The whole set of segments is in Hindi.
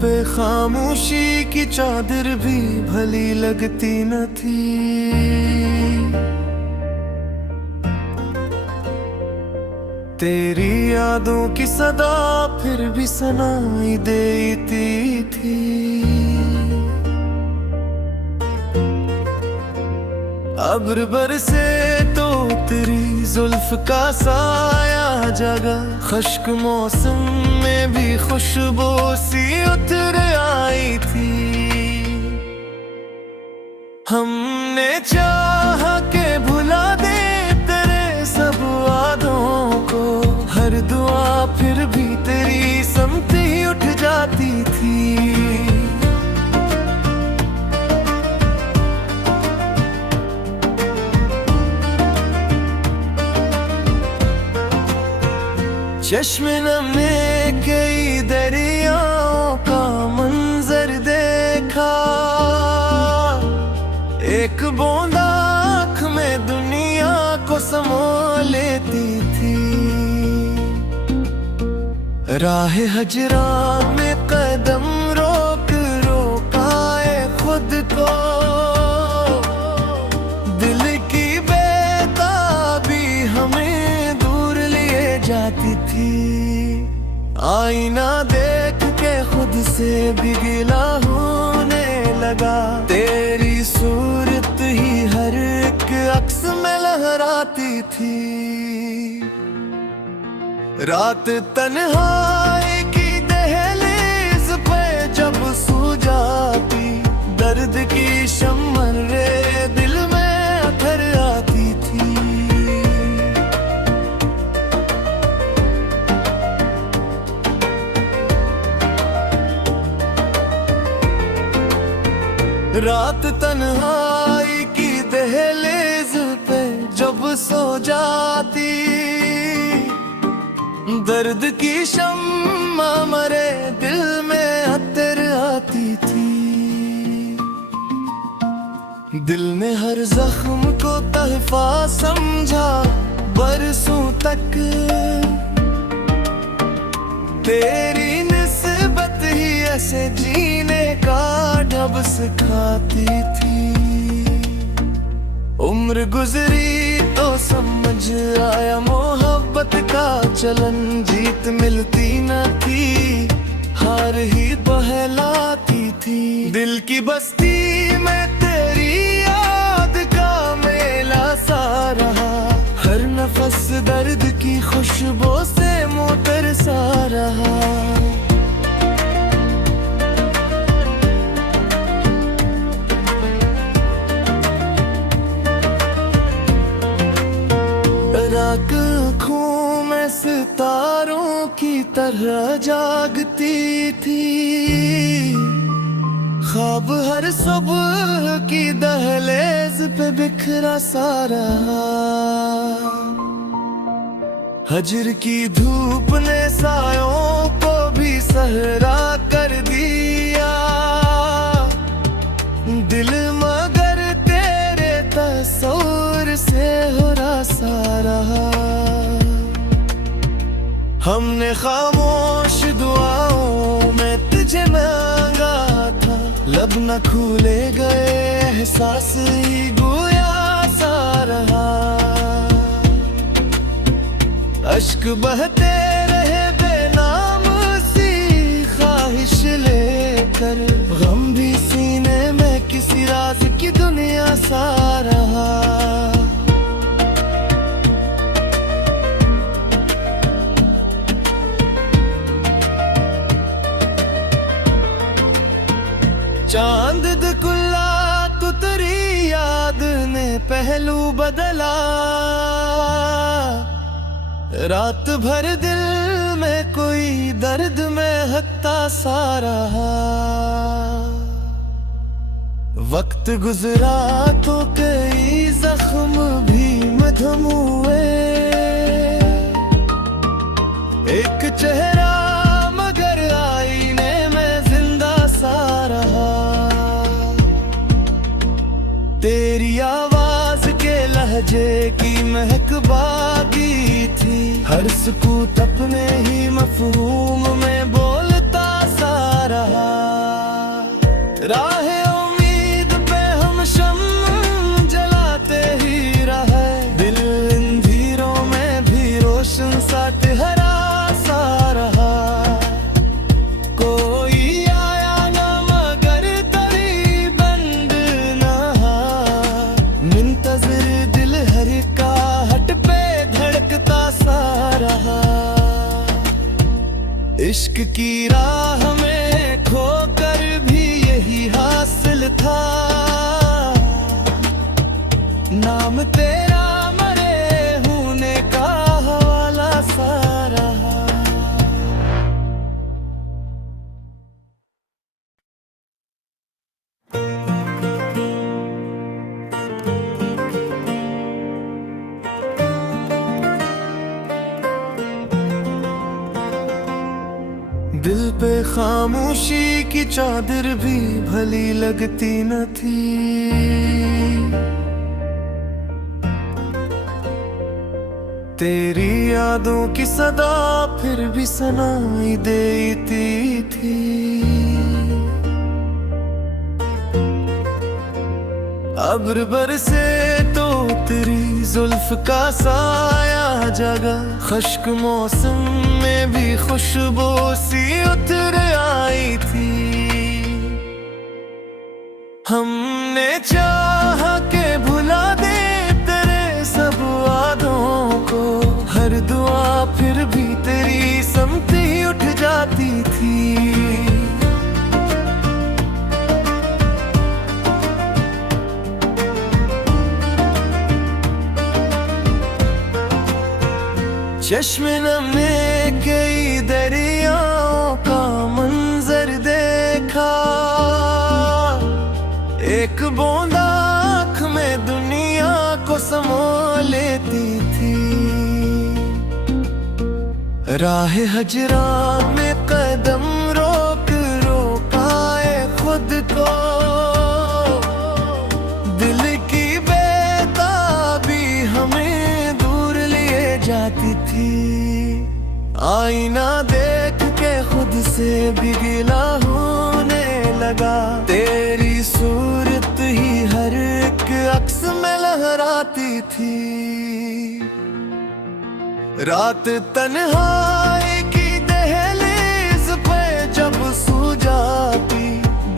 पे खामोशी की चादर भी भली लगती न थी। तेरी यादों की सदा फिर भी सुनाई देती थी। अब्र बरसे तो तेरी जुल्फ का साया जगा, खुश्क मौसम में भी खुशबू सी उतर आई थी। हमने चाहा के भुला दे तेरे सब वादों को, हर दुआ फिर भी तेरी समत ही उठ जाती थी। चश्मे नमने कई दरियाओं का मंजर देखा, एक बूंद आँख में दुनिया को समो लेती थी। राह हजरा में कदम रोक रोकाए खुद को, दिल की बेताबी हमें दूर लिए जाती थी। आईना देख के खुद से भी गिला होने लगा, तेरी सूरत ही हर एक अक्स में लहराती थी। रात तन्हाई की दहलीज पे जब सो जाती, दर्द की शम्मरे दिल में अथर आती थी। रात तन्हाई की दहलीज पे जब सो जाती, दर्द की शम्मा मरे दिल में अतर आती थी। दिल ने हर जख्म को तहफा समझा बरसों तक, तेरी निस्बत ही ऐसे जीने का ढब सिखाती थी। उम्र गुजरी तो समझ आया मोहब्बत का चलन, जीत मिलती न थी हार ही बहलाती थी। दिल की बस्ती में तेरी याद का मेला सा रहा, हर नफस दर्द की खुशबू से मोतर सा रहा। आँखों में सितारों की तरह जागती थी, ख्वाब हर सुबह की दहलीज पे बिखरा सा रहा। हजर की धूप ने सायों को भी सहरा कर दिया, दिल मगर तेरे तस्वीर से हो सा रहा। हमने खामोश दुआओं में तुझे मांगा था, लब न खुले गए एहसास ही गोया सा रहा। अश्क बहते रहे बेनाम सी ख्वाहिश लेकर, गम भी सीने में किसी राज की दुनिया सा रहा। चांद दुकुल्ला तो तेरी याद ने पहलू बदला, रात भर दिल में कोई दर्द में हकता सा रहा। वक्त गुजरा तो कई जख्म भी मधुम हुए, एक चेहरा मगर आईने में जिंदा सा रहा। तेरी आवाज के लहजे की महक बागी थी, हर सुकूत अपने ही मफहूम में बोलता सा रहा। राह उम्मीद पे हम शम्म जलाते ही रहे, दिल इन धीरों में भी रोशन सा ठहरा सा रहा। कोई आया ना मगर तरी बंद ना, मुंतज़िर दिल हर का हट पे धड़कता सा रहा। इश्क की राह में खोकर भी यही हासिल था, नाम तेरा मरे होने का हवाला सा रहा। दिल पे खामोशी की चादर भी भली लगती न थी, तेरी यादों की सदा फिर भी सुनाई देती थी। अब्र बरसे तो तेरी जुल्फ का साया जगा, खुश्क मौसम में भी खुशबू सी उतर आई थी। हमने चाहा के भुला दे तेरे सब वादों को, हर दुआ फिर भी तेरी समती उठ जाती थी। चश्मे नमने कई दरियाओं का मंजर देखा, एक बूंद आँख में दुनिया को समो लेती थी। राह हजरा में कदम रोक रोकाए खुद को, दिल की बेताबी हमें दूर लिए जाती थी। आईना देख के खुद से भी गिला होने लगा, तेरी सूरत ही हर एक अक्स में लहराती थी। रात तन्हाई की दहलीज पे जब सो जाती,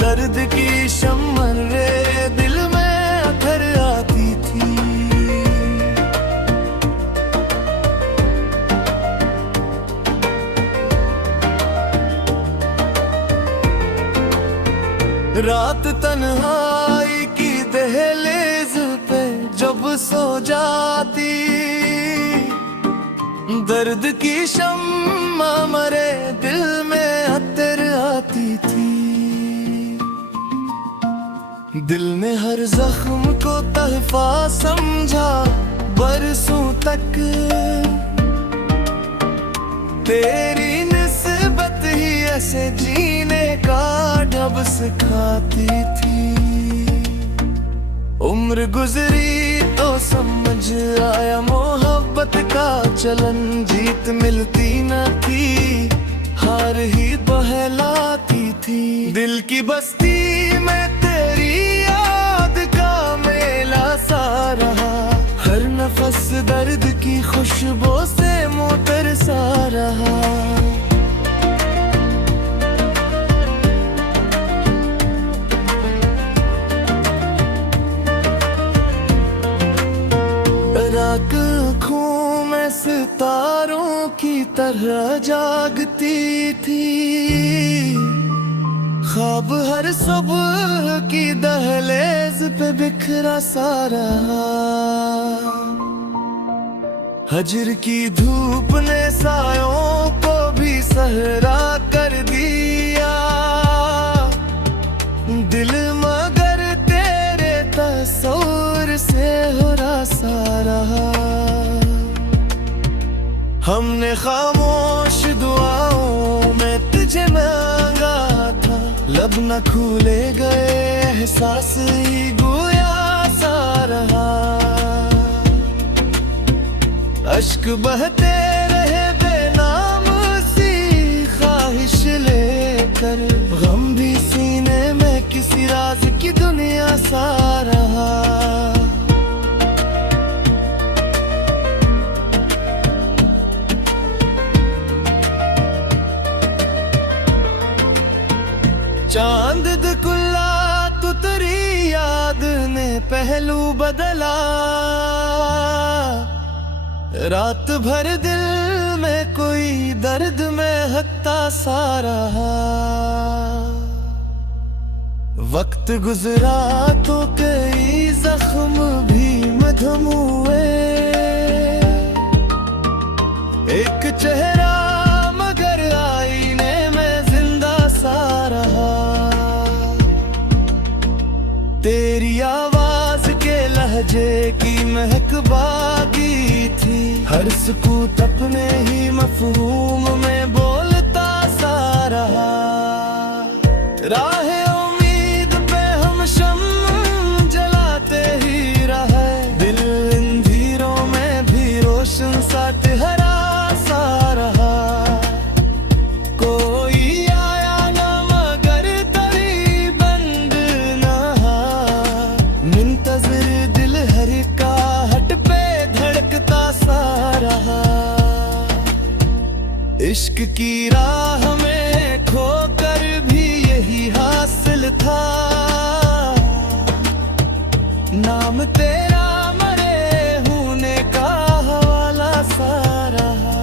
दर्द की शम्मरे दिल में अथर आती थी। रात तन्हाई की दहलीज पे जब सो जाती, दर्द की शम्मा मरे दिल में अतर आती थी। दिल ने हर जख्म को तहफा समझा बरसों तक, तेरी निस्बत ही ऐसे जीने का ढब सिखाती थी। उम्र गुजरी तो समझ आया मोहब्बत का चलन, जीत मिलती न थी हार ही बहलाती थी। दिल की बस्ती में तेरी याद का मेला सा रहा, हर नफस दर्द की खुशबू से मोतर सा रहा। आँखों में सितारों की तरह जागती थी, ख्वाब हर सुबह की दहलीज पे बिखरा सा रहा। हजर की धूप ने सायों को भी सहरा कर दिया, दिल मगर तेरे तस्वीर से हो सा रहा। हमने खामोश दुआओं में तुझे मांगा था, लब न खुले गए एहसास ही गोया सा रहा। अश्क बहते रहे बेनाम सी ख्वाहिश लेकर, गम भी सीने में किसी सा रहा। चांद दुकुल्ला तू तेरी याद ने पहलू बदला। रात भर दिल में कोई दर्द में हकता सा रहा। वक्त गुजरा तो कई जख्म भी मधम हुए। एक चेहरा मगर आईने में जिंदा सा रहा। तेरी आवाज के लहजे की महक बागी थी। हर सुकूत अपने ही मफहूम में बोलता सा रहा। राह उम्मीद पे हम शम्म जलाते ही रहे। दिल इन धीरों में भी रोशन सा ठहरा सा रहा। कोई आया ना मगर तरी बंद ना। मुंतज़िर दिल हर आहट पे धड़कता सा रहा। इश्क की राह में खोकर भी यही हासिल था। नाम तेरा मरे होने का हवाला सा रहा।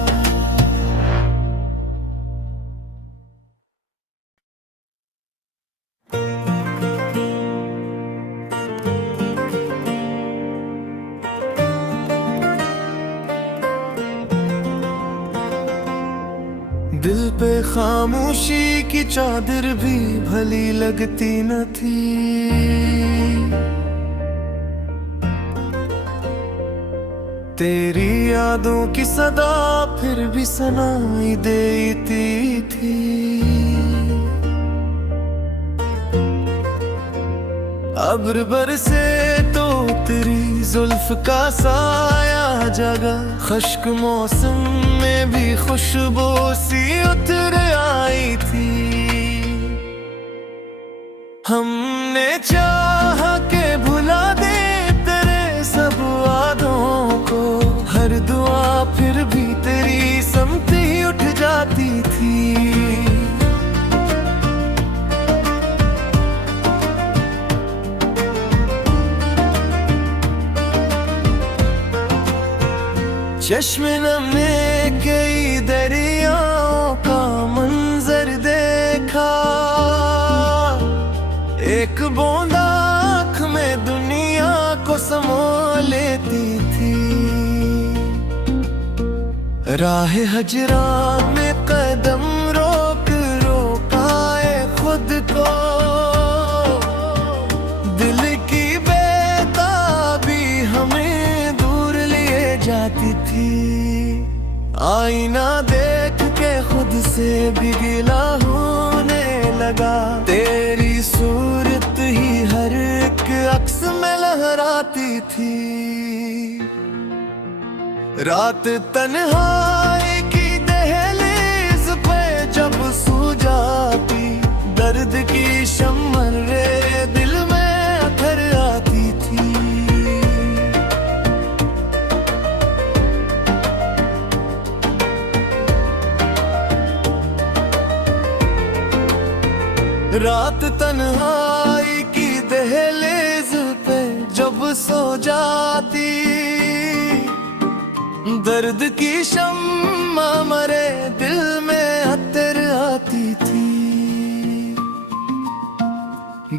दिल पे खामोशी की चादर भी भली लगती न थी। तेरी यादों की सदा फिर भी सुनाई देती थी। अब्र बरसे तो तेरी जुल्फ का साया जगा। खुश्क मौसम में भी खुशबू सी उतर आई थी। हमने चाहा के भुला दे तेरे सब वादों को। हर दुआ फिर भी तेरी समत ही उठ जाती थी। चश्मे नमने कई दरियाओं का मंजर देखा। एक बूंद आँख में दुनिया को समो लेती थी। राह हजरा में कदम रोक रोकाए खुद को। दिल की बेताबी हमें दूर लिए जाती थी। आईना देख के खुद से भी गिला होने लगा। तेरी सूरत ही हर एक अक्स में लहराती थी। रात तन्हाई की दहलीज पे जब सो जाती। दर्द की शम्मरे दिल में अथर आती थी। रात तन्हाई की दहलीज पे जब सो जाती। दर्द की शम्मा मरे दिल में अतर आती थी।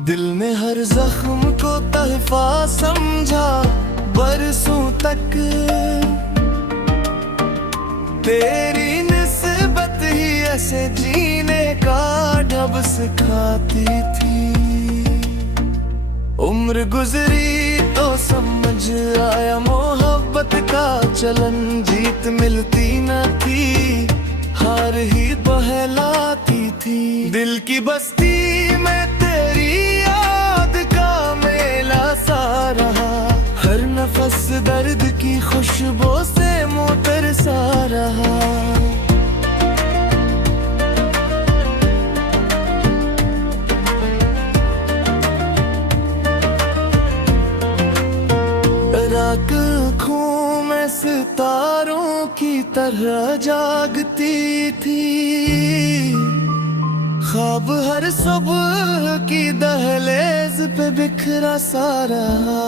दिल ने हर जख्म को तहफा समझा बरसों तक। तेरी निस्बत ही ऐसे जीने का ढब सिखाती थी। उम्र गुजरी तो समझ आया मोहब्बत का चलन। जीत मिलती न थी, हार ही बहलाती थी। दिल की बस्ती में तेरी याद का मेला सा रहा। हर नफस दर्द की खुशबू से मोतर सा रहा। आँखों में सितारों की तरह जागती थी, ख्वाब हर सुबह की दहलीज पे बिखरा सा रहा।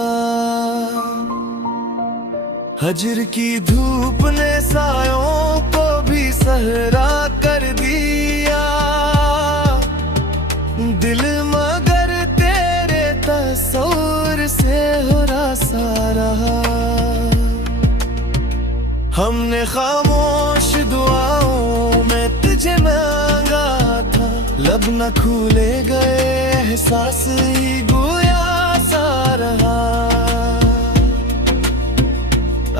हजर की धूप ने सायों को भी सहरा कर दिया, दिल मगर तेरे तस्वीर से हुरा सा रहा। हमने खामोश दुआओं में तुझे मांगा था, लब न खुले गए एहसास ही गोया सा रहा।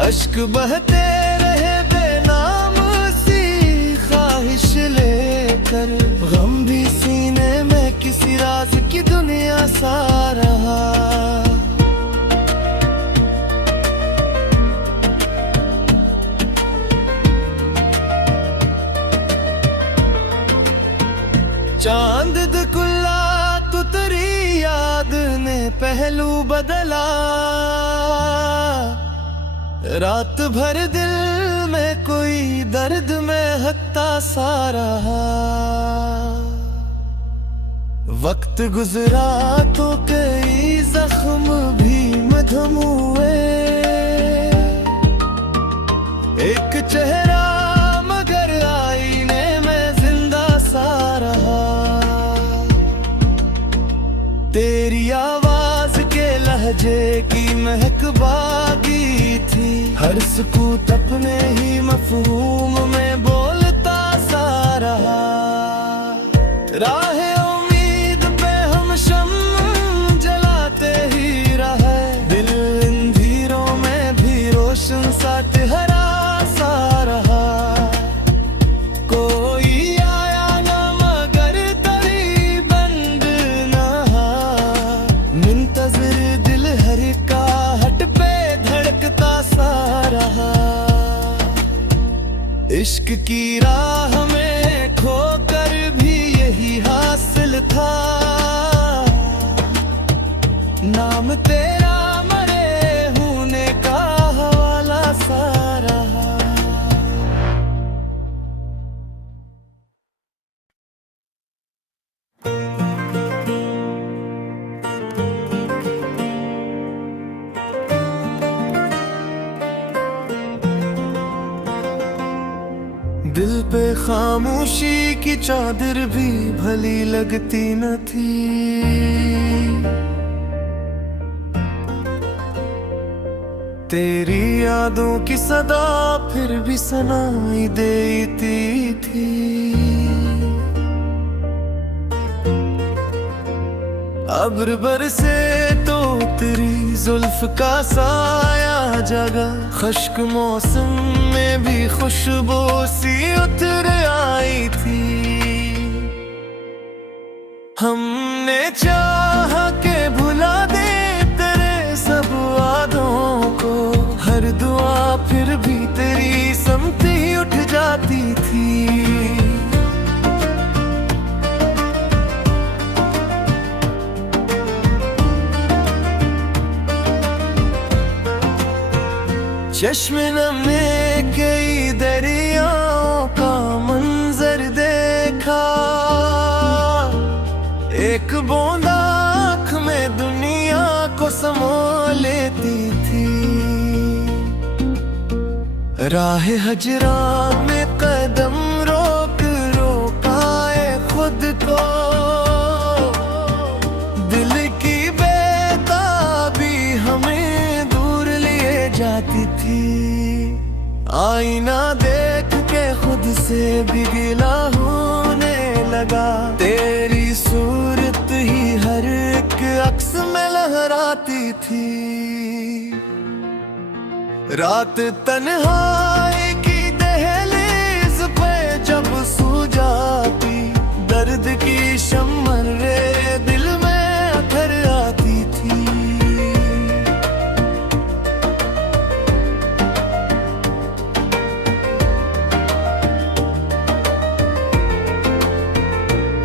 अश्क बहते रहे बेनाम सी ख्वाहिश लेकर, गम भी सीने में किसी राज की दुनिया सा रहा। चांद दुकुल्ला तो तेरी याद ने पहलू बदला, रात भर दिल में कोई दर्द में हकता सा रहा। वक्त गुजरा तो कई जख्म भी मधम हुए, एक चेहरा मगर आईने में जिंदा सा रहा। तेरी आवाज के लहजे की महक बागी थी, हर सुकूत अपने ही मफहूम में बोलता सा रहा। राह उम्मीद पे हम शम्म जलाते ही रहे, दिल इन धीरों में भी रोशन सा हरा सा रहा। कोई आया ना मगर तरी बंद ना, मुंतज़िर दिल हर का हट पे धड़कता सा रहा। इश्क की राह में खोकर भी यही हासिल था, नाम तेरा मरे होने का हवाला सा रहा। दिल पे खामोशी की चादर भी भली लगती न थी, तेरी यादों की सदा फिर भी सुनाई देती थी। अब्र बरसे तो तेरी जुल्फ का साया जगा, खुश्क मौसम में भी खुशबू सी उतर आई थी। हमने चाहा के भुला दे तेरे सब वादों को, हर दुआ फिर भी तेरी समत ही उठ जाती थी। चश्मे नमे कई दरियाओं का मंजर देखा, एक बूंद आँख में दुनिया को समो लेती थी। राह हजरा में कदम रोक रोकाए खुद को, दिल की बेताबी हमें दूर लिए जाती थी। आईना देख के खुद से भी गिला होने लगा, तेरी सूरत ही हर एक अक्स में लहराती थी। रात तन्हाई की दहलीज पे जब सो जाती, दर्द की शम्मरे दिल में अथर आती थी।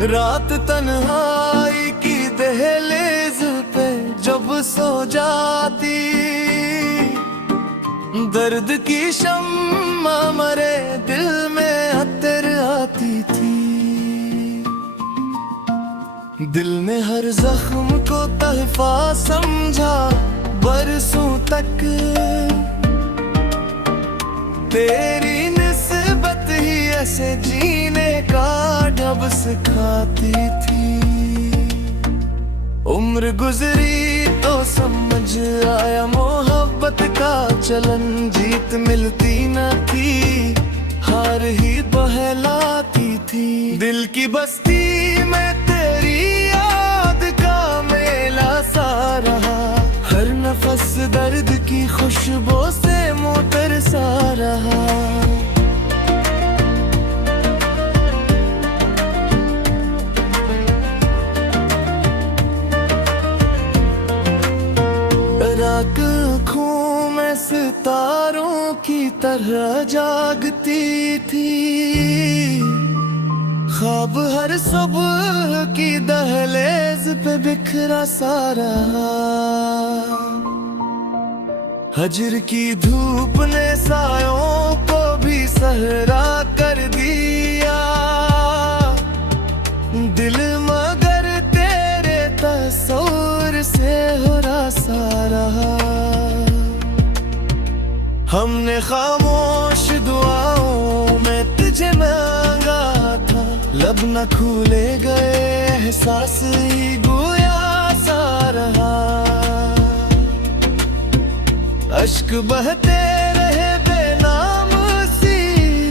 रात तन्हाई की दहलीज पे जब सो जाती, दर्द की शम्मा मरे दिल में अतर आती थी। दिल ने हर जख्म को तहफा समझा बरसों तक, तेरी निस्बत ही ऐसे जीने का ढब सिखाती थी। उम्र गुजरी तो समझ आया मोहब्बत का चलन, जीत मिलती न थी हार ही बहलाती थी। दिल की बस्ती में तेरी याद का मेला सा रहा, हर नफस दर्द की खुशबू से मोतर सा रहा। रात आँखों में सितारों की तरह जागती थी, ख्वाब हर सुबह की दहलीज पे बिखरा सा रहा। हजर की धूप ने सायों को भी सहरा कर दिया, दिल मगर तेरे तस्वीर से हुरा सा रहा। हमने खामोश दुआओं में तुझे मांगा था, लब न खुले गए एहसास ही गोया सा रहा। अश्क बहते रहे बेनाम सी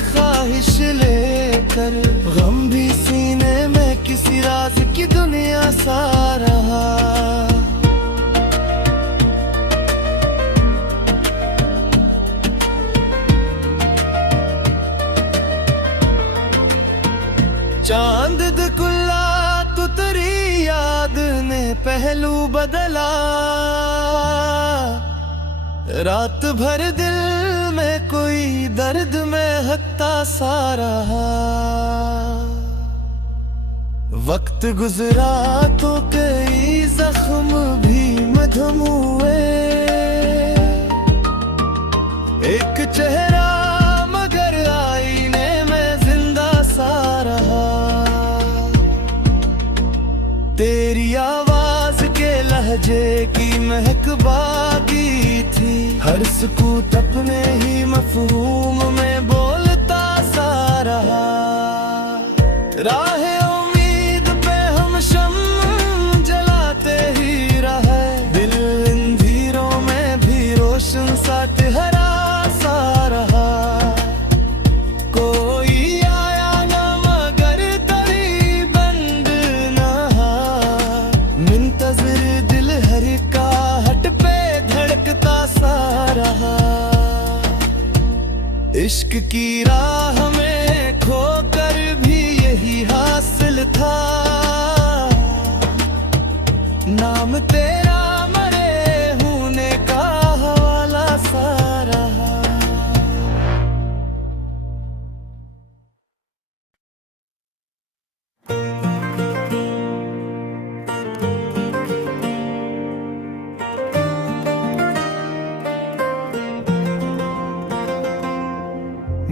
ख्वाहिश लेकर, गम भी सीने में किसी राज की दुनिया सा रहा। चांद दुकुल्ला तो तेरी याद ने पहलू बदला, रात भर दिल में कोई दर्द में हत्ता सा रहा। वक्त गुजरा तो कई जख्म भी मधम हुए, एक चेहरा मगर आईने में जिंदा सा रहा। तेरी आवाज के लहजे की महक बागी थी, हर सुकूत अपने ही मफहूम में बोलता सा रहा। राह उम्मीद पे हम शम्म जलाते ही रहे, दिल इन धीरों में भी रोशन सा ठहरा सा रहा। कोई आया ना मगर तरी बंद ना, मुंतज़िर दिल हर का हट पे धड़कता सा रहा। इश्क की राह में खोकर भी यही हासिल था, नाम तेरा मरे होने का हवाला सा रहा।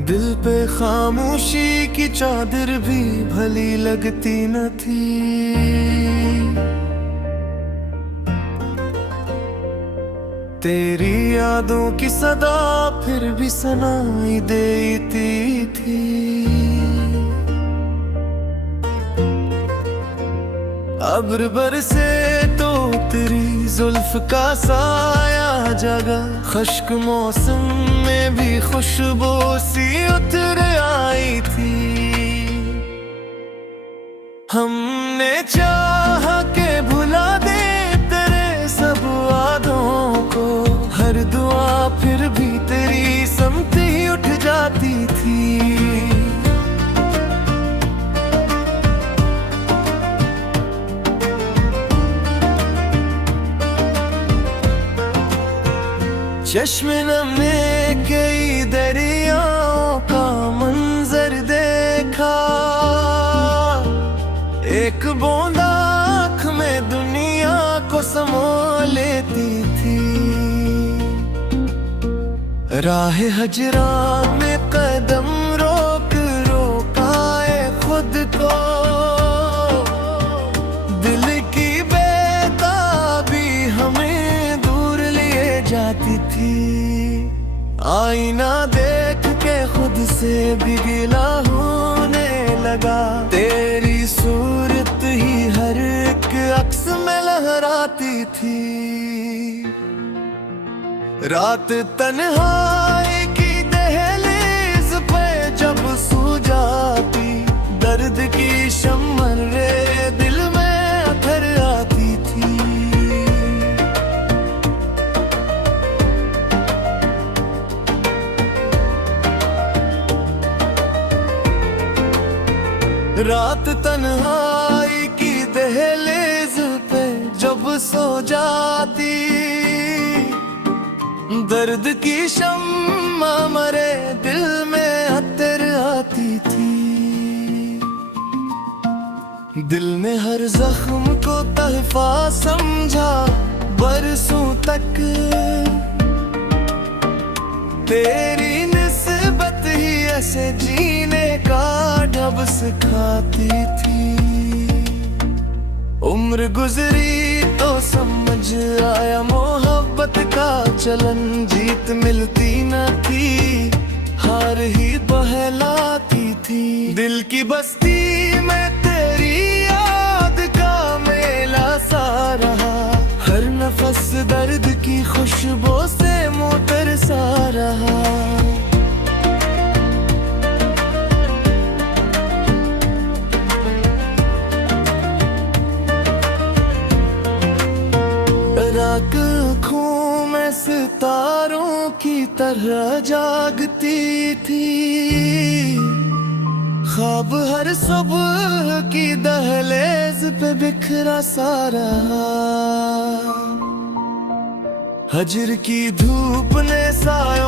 दिल पे खामोशी की चादर भी भली लगती न थी, तेरी यादों की सदा फिर भी सुनाई देती थी। अब्र बरसे तो तेरी जुल्फ का साया जगा, खुश्क मौसम में भी खुशबू सी उतर आई थी। हमने चाहा के भुला दे तेरे सब वादों को, हर दुआ फिर भी तेरी समती उठ जाती थी। चश्मे नमे कई दरियाओं का मंजर देखा, एक बूंद आँख में दुनिया को समो लेती थी। राह हजरा में कदम रोक रोकाए खुद को, दिल की बेताबी हमें दूर लिए जाती थी। आईना देख के खुद से भी गिला होने लगा, तेरी सूरत ही हर एक अक्स में लहराती थी। रात तन्हाई की दहलीज पे जब सो जाती, दर्द की शम्मा रे दिल में अथर आती थी। रात तन्हाई की दहलीज पे जब सो जाती, दर्द की शम्मा मरे दिल में अतर आती थी। दिल ने हर जख्म को तहफा समझा बरसों तक, तेरी निस्बत ही ऐसे जीने का ढब सिखाती थी। उम्र गुजरी तो समझ आया मोहब्बत का चलन, जीत मिलती न थी हार ही बहलाती थी। दिल की बस्ती में तेरी याद का मेला सा रहा, हर नफस दर्द की खुशबू से मोतर सा रहा। आँखों में सितारों की तरह जागती थी, ख्वाब हर सुबह की दहलीज पे बिखरा सा रहा। हजर की धूप ने साया